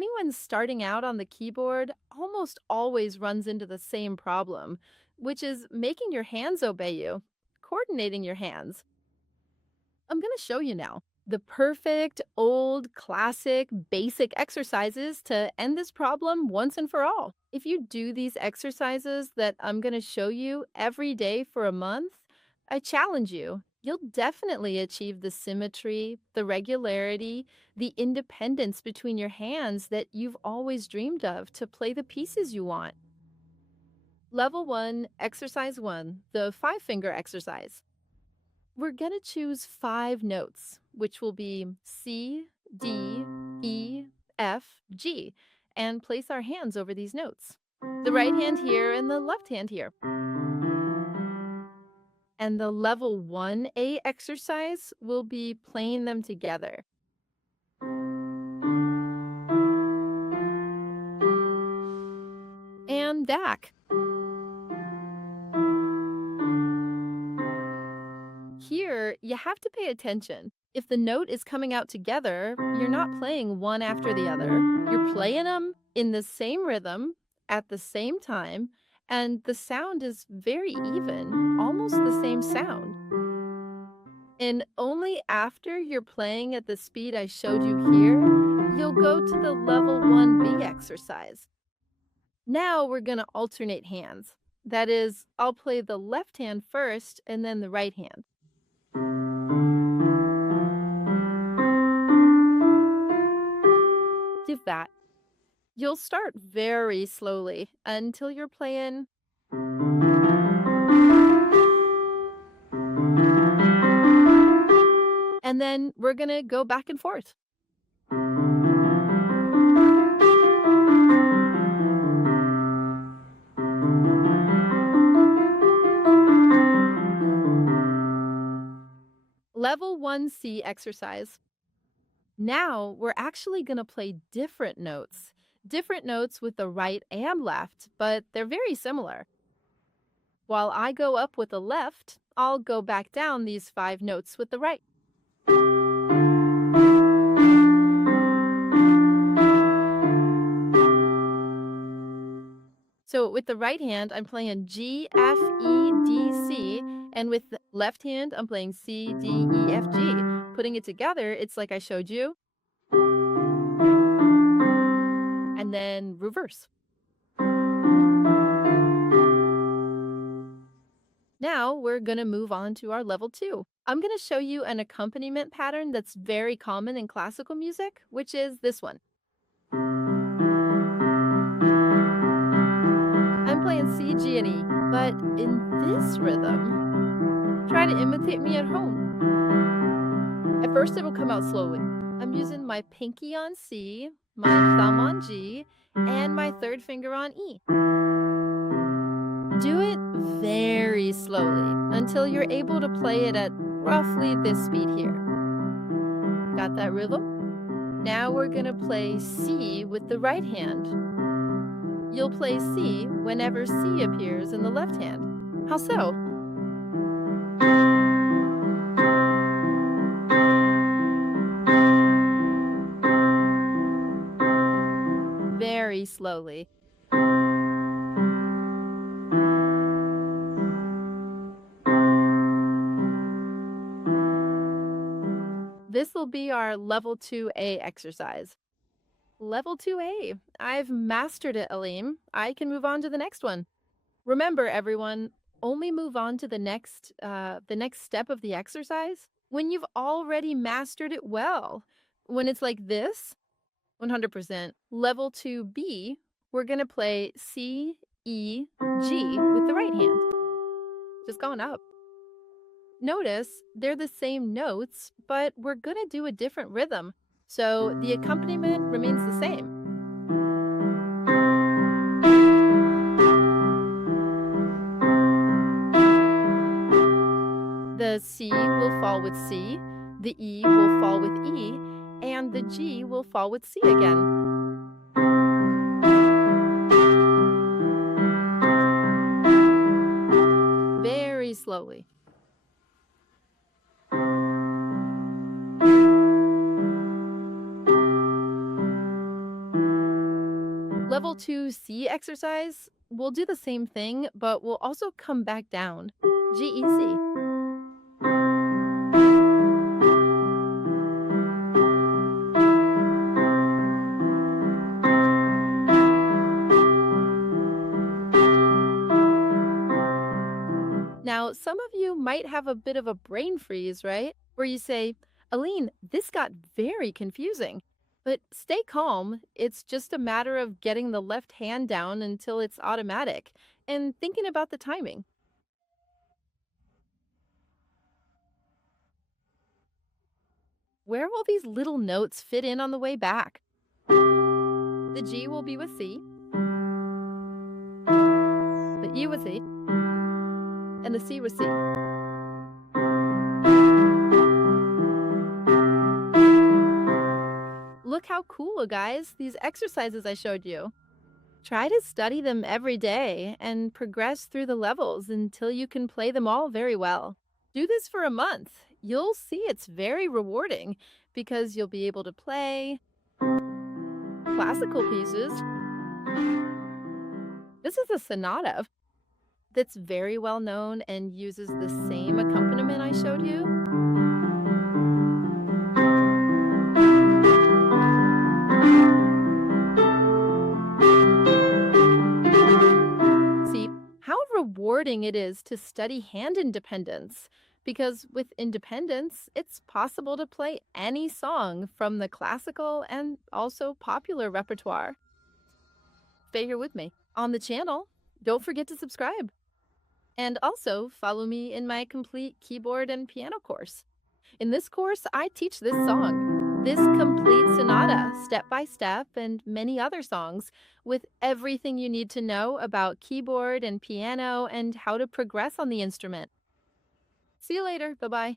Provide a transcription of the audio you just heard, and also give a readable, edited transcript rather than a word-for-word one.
Anyone starting out on the keyboard almost always runs into the same problem, which is making your hands obey you, coordinating your hands. I'm going to show you now the perfect, old, classic, basic exercises to end this problem once and for all. If you do these exercises that I'm going to show you every day for a month, I challenge you. You'll definitely achieve the symmetry, the regularity, the independence between your hands that you've always dreamed of to play the pieces you want. Level 1, Exercise 1, the five finger exercise. We're going to choose 5 notes, which will be C, D, E, F, G, and place our hands over these notes. The right hand here and the left hand here. And the level 1A exercise will be playing them together. And DAC. Here, you have to pay attention. If the note is coming out together, you're not playing one after the other. You're playing them in the same rhythm at the same time, and the sound is very even, almost the same sound. And only after you're playing at the speed I showed you here, you'll go to the level 1B exercise. Now we're going to alternate hands. That is, I'll play the left hand first and then the right hand. Do that. You'll start very slowly until you're playing. And then we're going to go back and forth. Level 1C exercise. Now we're actually going to play different notes. Different notes with the right and left, but they're very similar. While I go up with the left, I'll go back down these 5 notes with the right. So with the right hand, I'm playing G, F, E, D, C, and with the left hand, I'm playing C, D, E, F, G. Putting it together, it's like I showed you. And then reverse. Now we're going to move on to our level 2. I'm going to show you an accompaniment pattern that's very common in classical music, which is this one. I'm playing C, G, and E, but in this rhythm, try to imitate me at home. At first, it'll come out slowly. I'm using my pinky on C, my thumb on G, and my third finger on E. Do it very slowly until you're able to play it at roughly this speed here. Got that rhythm? Now we're going to play C with the right hand. You'll play C whenever C appears in the left hand. How so? Very slowly. This will be our level 2A exercise. Level 2A. I've mastered it, Aleem. I can move on to the next one. Remember, everyone, only move on to the next step of the exercise when you've already mastered it well. When it's like this, 100%. Level 2B, we're going to play C, E, G with the right hand. Just going up. Notice they're the same notes, but we're going to do a different rhythm. So the accompaniment remains the same. The C will fall with C, the E will fall with E, and the G will fall with C again. Very slowly. Level 2 C exercise, we'll do the same thing, but we'll also come back down. GEC. Now, some of you might have a bit of a brain freeze, right? Where you say, Aline, this got very confusing. But stay calm. It's just a matter of getting the left hand down until it's automatic and thinking about the timing. Where will these little notes fit in on the way back? The G will be with C, the E with E, and the C with C. Look how cool, guys, these exercises I showed you. Try to study them every day and progress through the levels until you can play them all very well. Do this for a month. You'll see it's very rewarding because you'll be able to play classical pieces. This is a sonata that's very well known and uses the same accompaniment I showed you. See how rewarding it is to study hand independence, because with independence, it's possible to play any song from the classical and also popular repertoire. Stay here with me on the channel. Don't forget to subscribe. And also follow me in my complete keyboard and piano course. In this course, I teach this song, this complete sonata, step by step, and many other songs with everything you need to know about keyboard and piano and how to progress on the instrument. See you later. Bye bye.